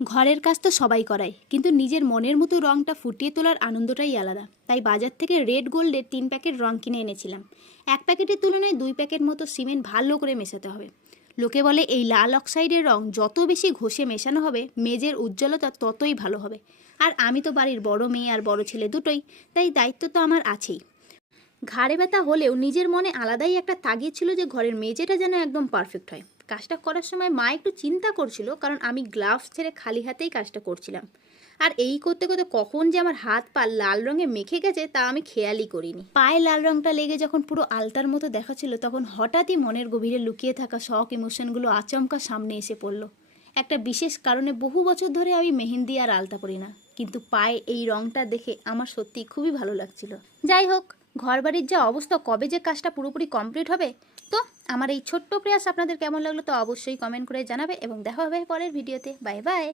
ঘরের কাজ তো সবাই করায়, কিন্তু নিজের মনের মতো রঙটা ফুটিয়ে তোলার আনন্দটাই আলাদা। তাই বাজার থেকে রেড গোল্ডের 3 প্যাকেট রং কিনে এনেছিলাম। 1 প্যাকেটের তুলনায় 2 প্যাকেট মতো সিমেন্ট ভালো করে মেশাতে হবে। লোকে বলে এই লাল অক্সাইডের রং যত বেশি ঘষে মেশানো হবে মেঝের উজ্জ্বলতা ততই ভালো হবে। আর আমি তো বাড়ির বড় মেয়ে আর বড় ছেলে দুটোই, তাই দায়িত্ব তো আমার আছেই। ঘাড়ে ব্যথা হলেও নিজের মনে আলাদাই একটা তাগিদ ছিল যে ঘরের মেঝেটা যেন একদম পারফেক্ট হয়। কাজটা করার সময় মা একটু চিন্তা করছিল, কারণ আমি গ্লাভস ছেড়ে খালি হাতেই কাজটা করছিলাম। আর এই করতে করতে কখন যে আমার হাত পা লাল রঙে মেখে গেছে তা আমি খেয়ালই করিনি। পায়ে লাল রঙটা লেগে যখন পুরো আলতার মতো দেখাচ্ছিল, তখন হঠাৎই মনের গভীরে লুকিয়ে থাকা শখ ইমোশনগুলো আচমকা সামনে এসে পড়ল। একটা বিশেষ কারণে বহু বছর ধরে আমি মেহেন্দি আর আলতা পরি না, কিন্তু পায়ে এই রঙটা দেখে আমার সত্যি খুবই ভালো লাগছিল। যাই হোক, ঘরবাড়ির যা অবস্থা, কবে যে কাজটা পুরোপুরি কমপ্লিট হবে। তো আমার এই ছোট্ট প্রয়াস আপনাদের কেমন লাগলো তো অবশ্যই কমেন্ট করে জানাবে, এবং দেখা হবে পরের ভিডিওতে। Bye bye.